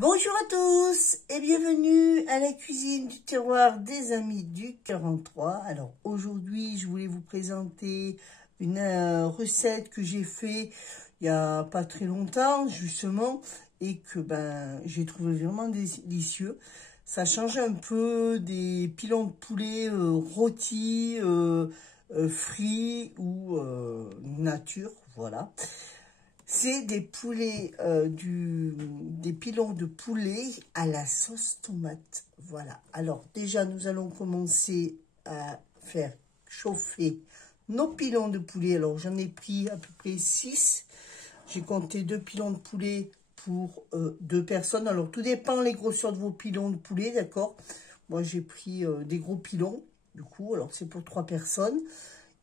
Bonjour à tous et bienvenue à la cuisine du terroir des amis du 43. Alors aujourd'hui, je voulais vous présenter une recette que j'ai fait il n'y a pas très longtemps justement et que j'ai trouvé vraiment délicieux. Ça change un peu des pilons de poulet rôtis, frits ou nature, voilà. C'est des poulets, des pilons de poulet à la sauce tomate. Voilà. Alors, déjà, nous allons commencer à faire chauffer nos pilons de poulet. Alors, j'en ai pris à peu près 6. J'ai compté 2 pilons de poulet pour 2 personnes. Alors, tout dépend les grosseurs de vos pilons de poulet, d'accord? Moi, j'ai pris des gros pilons, du coup. Alors, c'est pour 3 personnes.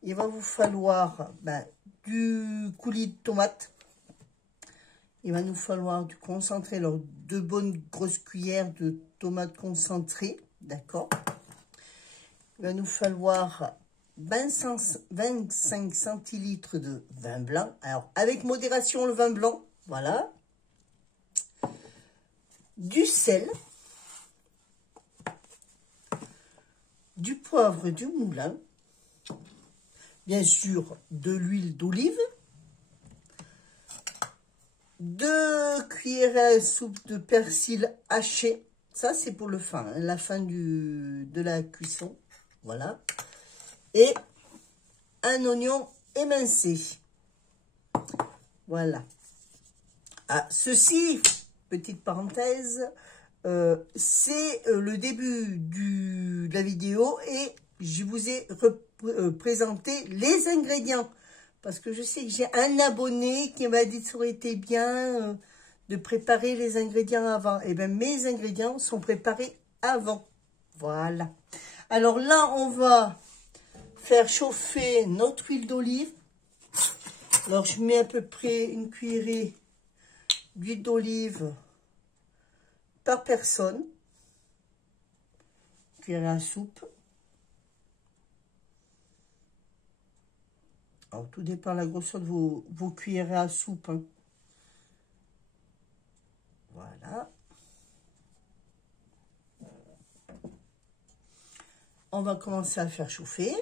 Il va vous falloir du coulis de tomate. Il va nous falloir du concentré, alors 2 bonnes grosses cuillères de tomates concentrées, d'accord. Il va nous falloir 25 centilitres de vin blanc, alors avec modération le vin blanc, voilà. Du sel, du poivre du moulin, bien sûr de l'huile d'olive, 2 cuillères à soupe de persil haché. Ça, c'est pour le fin, hein, la fin de la cuisson. Voilà. Et un oignon émincé. Voilà. Ah, ceci, petite parenthèse, c'est le début de la vidéo et je vous ai présenté les ingrédients. Parce que je sais que j'ai un abonné qui m'a dit que ça aurait été bien de préparer les ingrédients avant. Et bien, mes ingrédients sont préparés avant. Voilà. Alors là, on va faire chauffer notre huile d'olive. Alors, je mets à peu près une cuillerée d'huile d'olive par personne. Cuillerée à soupe. Alors, tout dépend de la grosseur de vos cuillerées à soupe. Hein. Voilà. On va commencer à faire chauffer.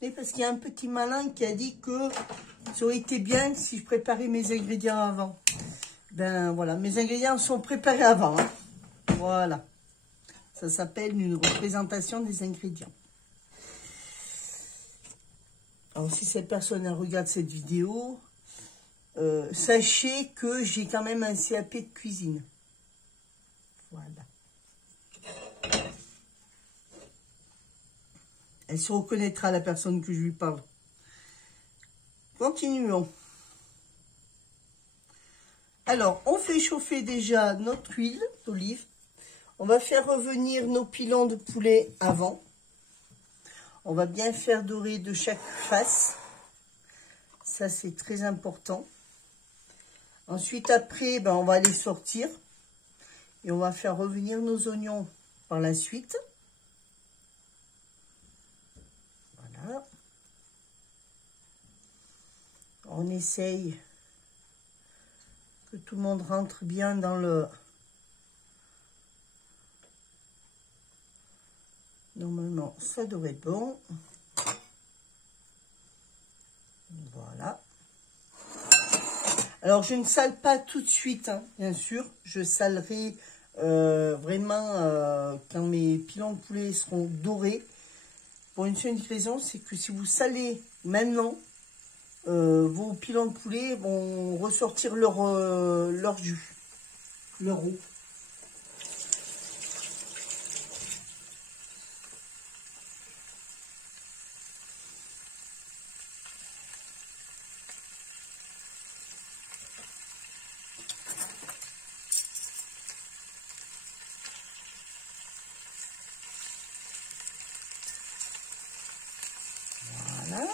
Et parce qu'il y a un petit malin qui a dit que ça aurait été bien si je préparais mes ingrédients avant. Ben voilà, mes ingrédients sont préparés avant. Hein. Voilà. Ça s'appelle une représentation des ingrédients. Alors, si cette personne regarde cette vidéo, sachez que j'ai quand même un CAP de cuisine. Voilà. Elle se reconnaîtra, la personne que je lui parle. Continuons. Alors, on fait chauffer déjà notre huile d'olive. On va faire revenir nos pilons de poulet avant. On va bien faire dorer de chaque face. Ça, c'est très important. Ensuite, après, on va les sortir. Et on va faire revenir nos oignons par la suite. Voilà. On essaye que tout le monde rentre bien dans le... Normalement, ça devrait être bon. Voilà. Alors, je ne sale pas tout de suite, hein, bien sûr. Je salerai vraiment quand mes pilons de poulet seront dorés. Pour une seule raison, c'est que si vous salez maintenant, vos pilons de poulet vont ressortir leur jus, leur eau. Voilà.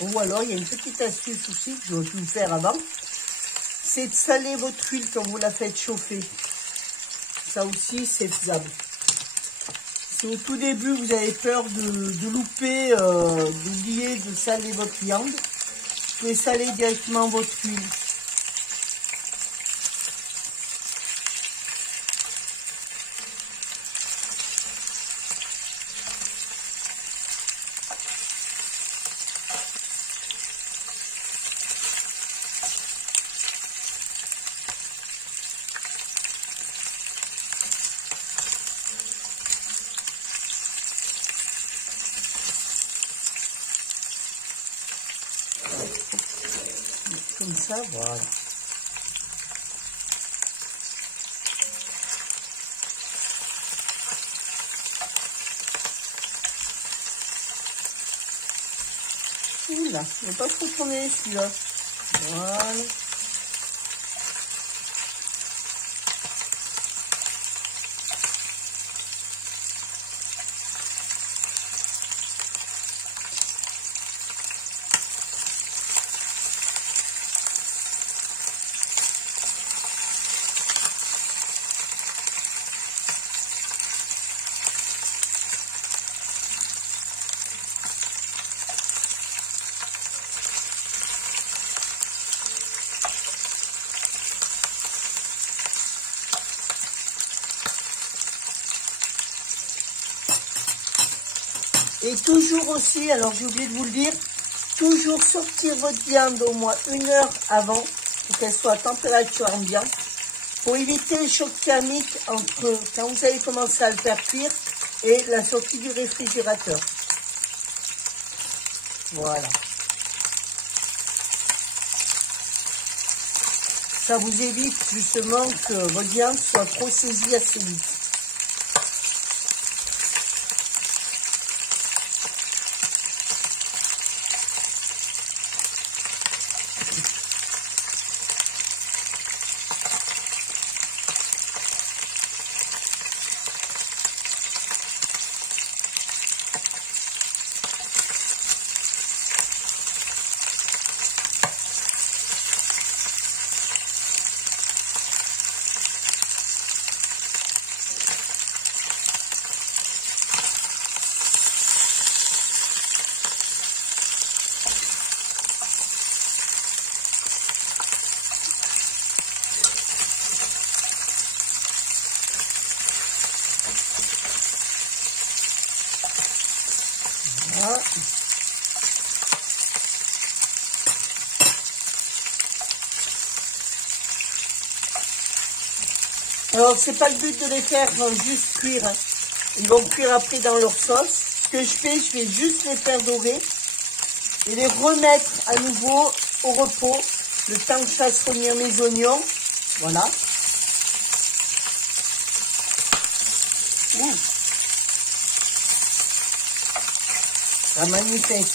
Ou alors, il y a une petite astuce aussi que j'aurais pu faire avant. C'est de saler votre huile quand vous la faites chauffer. Ça aussi, c'est faisable. Si au tout début, vous avez peur de louper, d'oublier de saler votre viande, vous pouvez saler directement votre huile. Comme ça, voilà. Oula, il ne faut pas trop tourner celui-là. Voilà. Et toujours aussi, alors j'ai oublié de vous le dire, toujours sortir votre viande au moins 1 heure avant pour qu'elle soit à température ambiante pour éviter le choc thermique entre quand vous allez commencer à le faire cuire et la sortie du réfrigérateur. Voilà. Ça vous évite justement que votre viande soit trop saisie assez vite. Voilà. Alors, c'est pas le but de les faire juste cuire. Hein. Ils vont cuire après dans leur sauce. Ce que je vais juste les faire dorer et les remettre à nouveau au repos le temps que je fasse revenir mes oignons. Voilà. Ouh. C'est magnifique.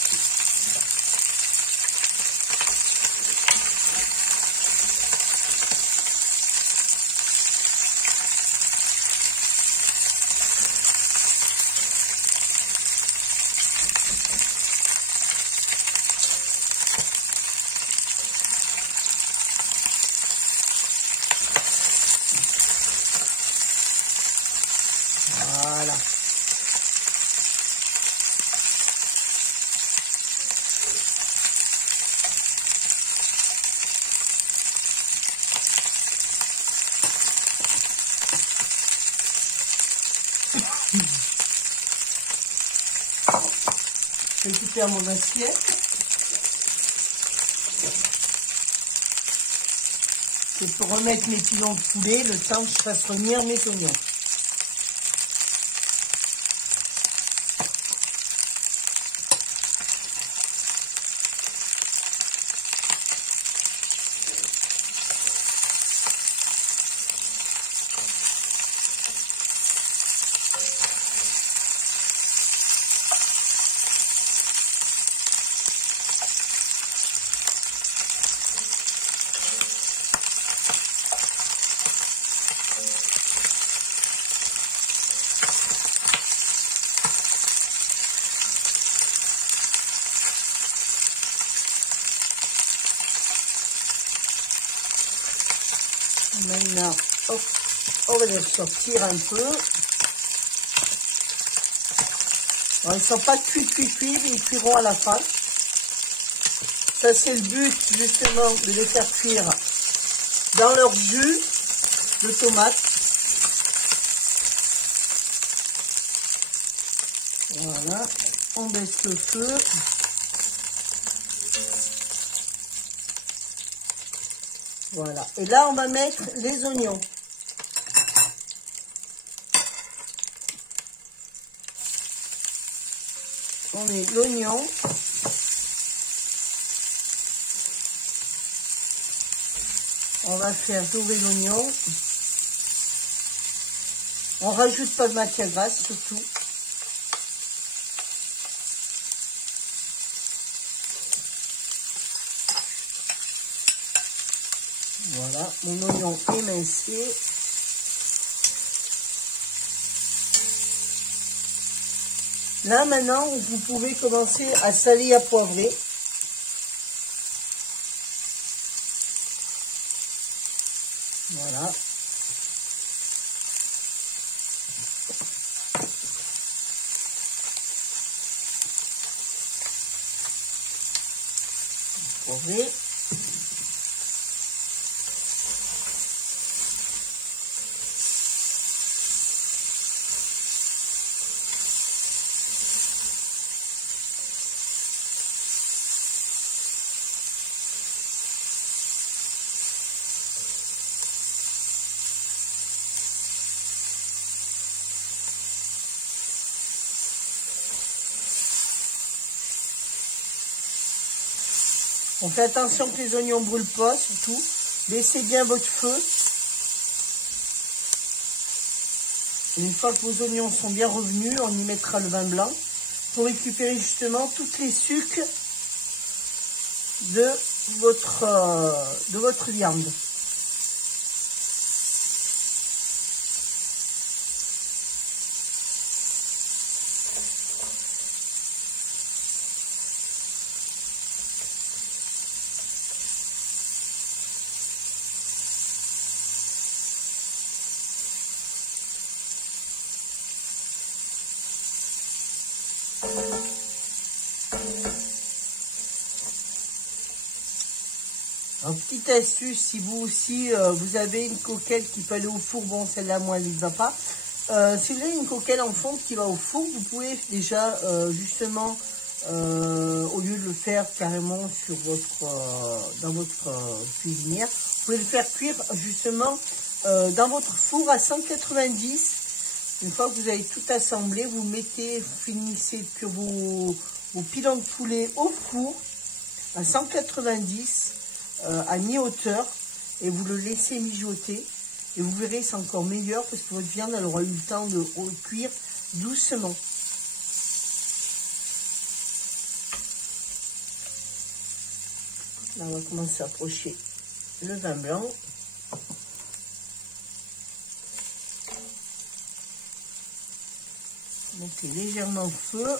Voilà. Je vais couper à mon assiette. C'est pour remettre mes pilons de poulet le temps que je fasse revenir mes oignons. Maintenant, hop, on va les sortir un peu. Alors, ils ne sont pas cuits, mais ils cuiront à la fin. Ça, c'est le but, justement, de les faire cuire dans leur jus de tomate. Voilà, on baisse le feu. Voilà, et là, on va mettre les oignons. On met l'oignon. On va faire dorer l'oignon. On rajoute pas de matière grasse, surtout. Voilà, mon oignon émincé. Là, maintenant, vous pouvez commencer à saler et à poivrer. Voilà. Poivrer. On fait attention que les oignons ne brûlent pas, surtout. Laissez bien votre feu. Et une fois que vos oignons sont bien revenus, on y mettra le vin blanc pour récupérer justement toutes les sucs de votre viande. Alors, petite astuce, si vous aussi, vous avez une coquelle qui peut aller au four, bon, celle-là, moi, elle ne va pas. Si vous avez une coquelle en fonte qui va au four, vous pouvez déjà, justement, au lieu de le faire carrément sur dans votre cuisinière, vous pouvez le faire cuire, justement, dans votre four à 190. Une fois que vous avez tout assemblé, vous mettez, vous finissez de cuire vos pilons de poulet au four à 190. À mi-hauteur et vous le laissez mijoter et vous verrez c'est encore meilleur parce que votre viande elle aura eu le temps de cuire doucement. Là on va commencer à approcher le vin blanc. Montez légèrement le feu.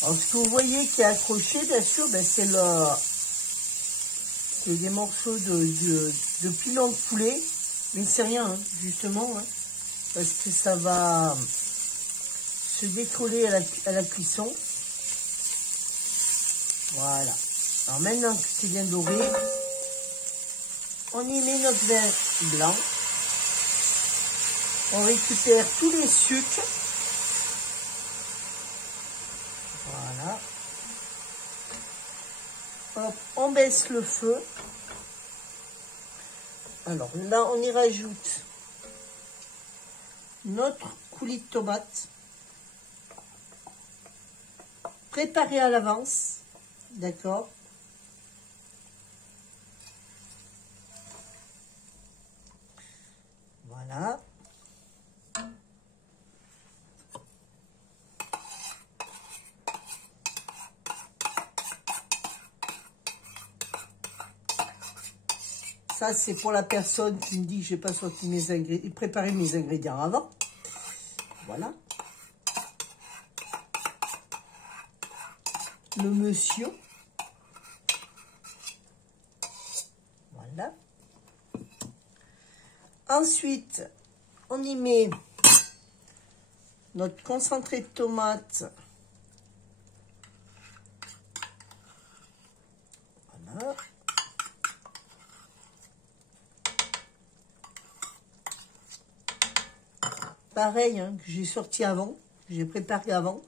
Alors, ce que vous voyez qui est accroché, bien sûr, ben, c'est des morceaux de pilon de poulet. Mais c'est rien, hein, justement, hein, parce que ça va se décoller à la cuisson. Voilà. Alors maintenant que c'est bien doré, on y met notre vin blanc. On récupère tous les sucres. Voilà. Hop, on baisse le feu. Alors là, on y rajoute notre coulis de tomate préparé à l'avance, d'accord? Voilà. Ça, c'est pour la personne qui me dit que je n'ai pas sorti mes ingrédients, préparé mes ingrédients avant. Voilà. Le monsieur. Voilà. Ensuite, on y met notre concentré de tomate. Voilà. Pareil, hein, que j'ai sorti avant, que j'ai préparé avant.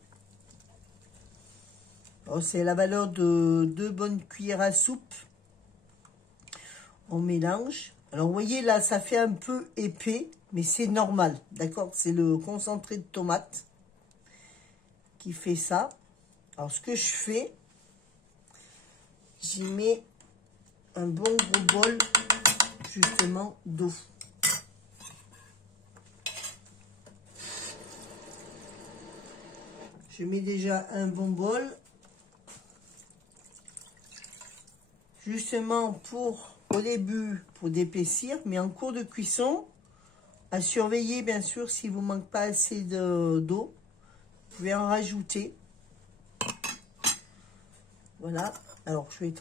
C'est la valeur de 2 bonnes cuillères à soupe. On mélange. Alors, vous voyez, là, ça fait un peu épais, mais c'est normal, d'accord? C'est le concentré de tomate qui fait ça. Alors, ce que je fais, j'y mets un bon gros bol, justement, d'eau. Je mets déjà un bon bol, justement pour, au début, pour d'épaissir, mais en cours de cuisson, à surveiller bien sûr s'il ne vous manque pas assez d'eau, vous pouvez en rajouter. Voilà, alors je vais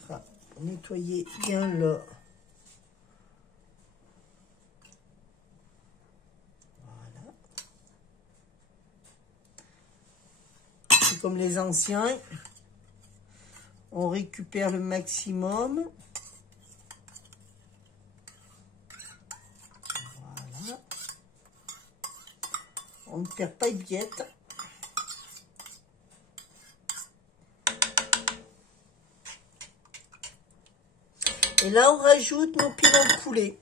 nettoyer bien le... Comme les anciens, on récupère le maximum. Voilà. On ne perd pas de billettes. Et là, on rajoute nos pilons de poulet.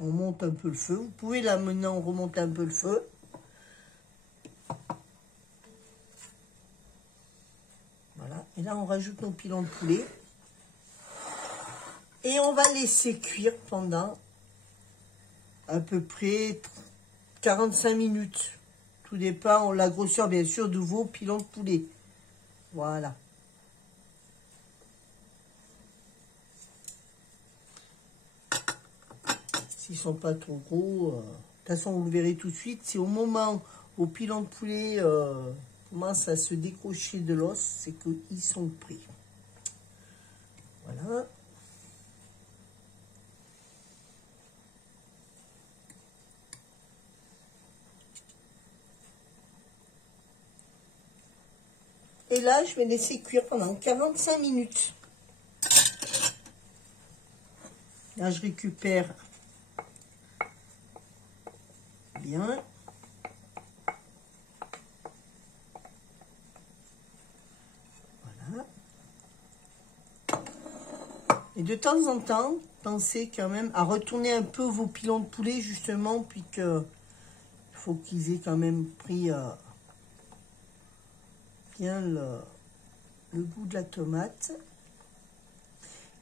On monte un peu le feu. Vous pouvez là maintenant remonter un peu le feu. Voilà. Et là, on rajoute nos pilons de poulet. Et on va laisser cuire pendant à peu près 45 minutes. Tout dépend de la grosseur, bien sûr, de vos pilons de poulet. Voilà. S'ils ne sont pas trop gros, de toute façon, vous le verrez tout de suite. C'est au moment où le pilon de poulet commence à se décrocher de l'os, c'est qu'ils sont prêts. Voilà. Et là, je vais laisser cuire pendant 45 minutes. Là, je récupère bien. Voilà. Et de temps en temps, pensez quand même à retourner un peu vos pilons de poulet, justement, puis que il faut qu'ils aient quand même pris bien le goût de la tomate.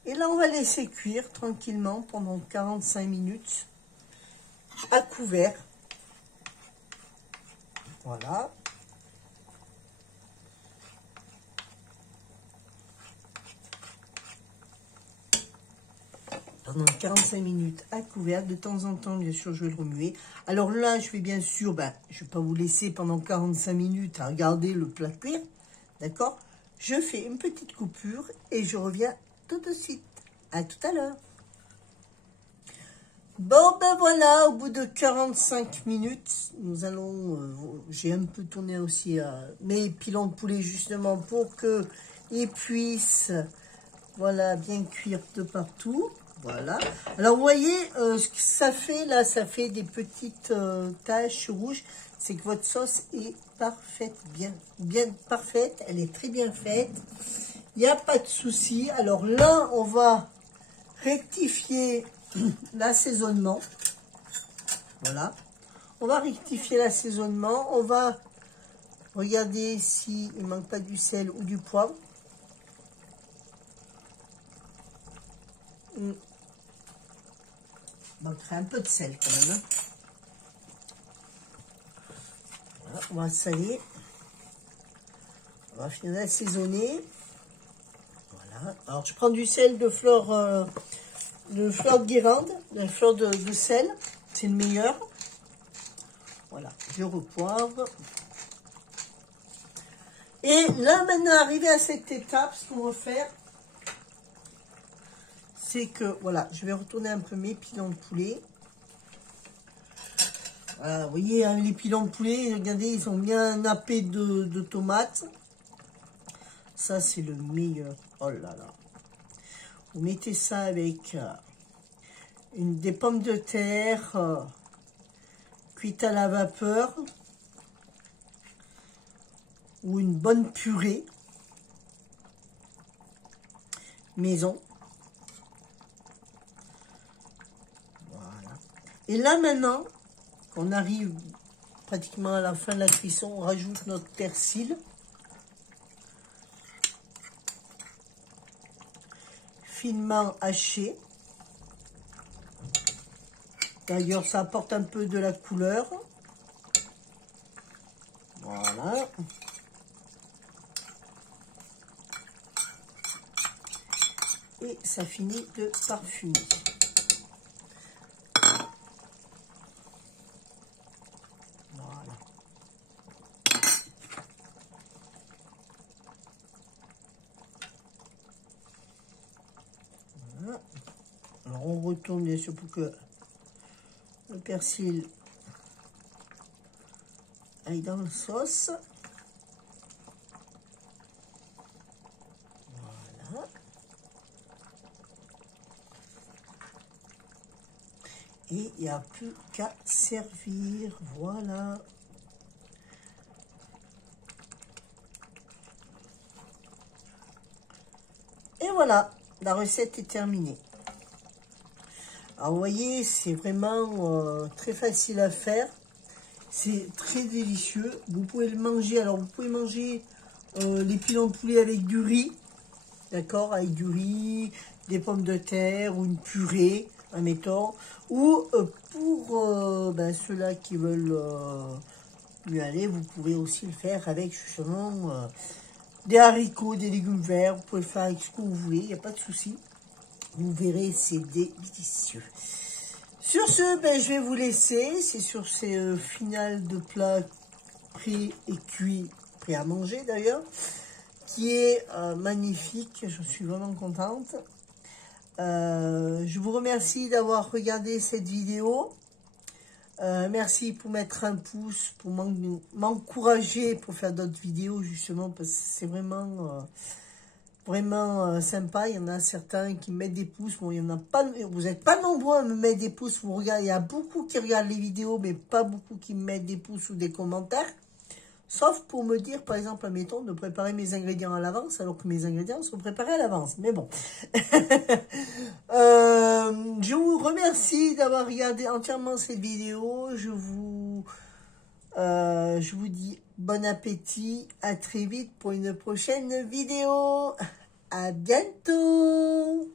Et là, on va laisser cuire tranquillement pendant 45 minutes à couvert. Voilà. Pendant 45 minutes à couvert. De temps en temps, bien sûr, je vais le remuer. Alors là, je vais bien sûr, je ne vais pas vous laisser pendant 45 minutes à regarder le plat cuire. D'accord? Je fais une petite coupure et je reviens tout de suite. À tout à l'heure. Bon, ben voilà, au bout de 45 minutes, nous allons... j'ai un peu tourné aussi mes pilons de poulet, justement, pour qu'ils puissent, voilà, bien cuire de partout. Voilà. Alors, vous voyez, ce que ça fait, là, ça fait des petites taches rouges. C'est que votre sauce est parfaite, bien parfaite. Elle est très bien faite. Il n'y a pas de souci. Alors là, on va rectifier l'assaisonnement. Voilà. On va rectifier l'assaisonnement. On va regarder s'il ne manque pas du sel ou du poivre. Il manquerait un peu de sel quand même. Hein. Voilà, on va saler. On va finir d'assaisonner. Voilà. Alors je prends du sel de fleur de guérande, de fleur de sel. C'est le meilleur. Voilà, je repoivre. Et là, maintenant, arrivé à cette étape, ce qu'on va faire, c'est que, voilà, je vais retourner un peu mes pilons de poulet. Voilà, vous voyez, hein, les pilons de poulet, regardez, ils ont bien nappé de tomates. Ça, c'est le meilleur. Oh là là. Vous mettez ça avec des pommes de terre cuites à la vapeur ou une bonne purée maison. Voilà. Et là, maintenant, on arrive pratiquement à la fin de la cuisson, on rajoute notre persil. Finement haché. D'ailleurs, ça apporte un peu de la couleur. Voilà. Et ça finit de parfumer. Voilà. Voilà. Alors, on retourne bien sûr pour que le persil aille dans la sauce. Voilà. Et il n'y a plus qu'à servir. Voilà. Et voilà, la recette est terminée. Alors, vous voyez, c'est vraiment très facile à faire. C'est très délicieux. Vous pouvez le manger. Alors, vous pouvez manger les pilons de poulet avec du riz. D'accord? Avec du riz, des pommes de terre ou une purée, admettons. Ou pour ceux-là qui veulent mieux aller, vous pouvez aussi le faire avec justement des haricots, des légumes verts. Vous pouvez le faire avec ce que vous voulez. Il n'y a pas de souci. Vous verrez, c'est délicieux. Sur ce, je vais vous laisser. C'est sur ces finales de plats prêts et cuits, prêts à manger d'ailleurs, qui est magnifique. Je suis vraiment contente. Je vous remercie d'avoir regardé cette vidéo. Merci pour mettre un pouce, pour m'encourager pour faire d'autres vidéos, justement, parce que c'est vraiment... Vraiment sympa. Il y en a certains qui me mettent des pouces. Bon, il y en a pas. Vous n'êtes pas nombreux à me mettre des pouces. Vous regardez, il y a beaucoup qui regardent les vidéos, mais pas beaucoup qui me mettent des pouces ou des commentaires. Sauf pour me dire, par exemple, admettons, de préparer mes ingrédients à l'avance, alors que mes ingrédients sont préparés à l'avance. Mais bon. Je vous remercie d'avoir regardé entièrement cette vidéo. Je vous dis bon appétit, à très vite pour une prochaine vidéo. À bientôt.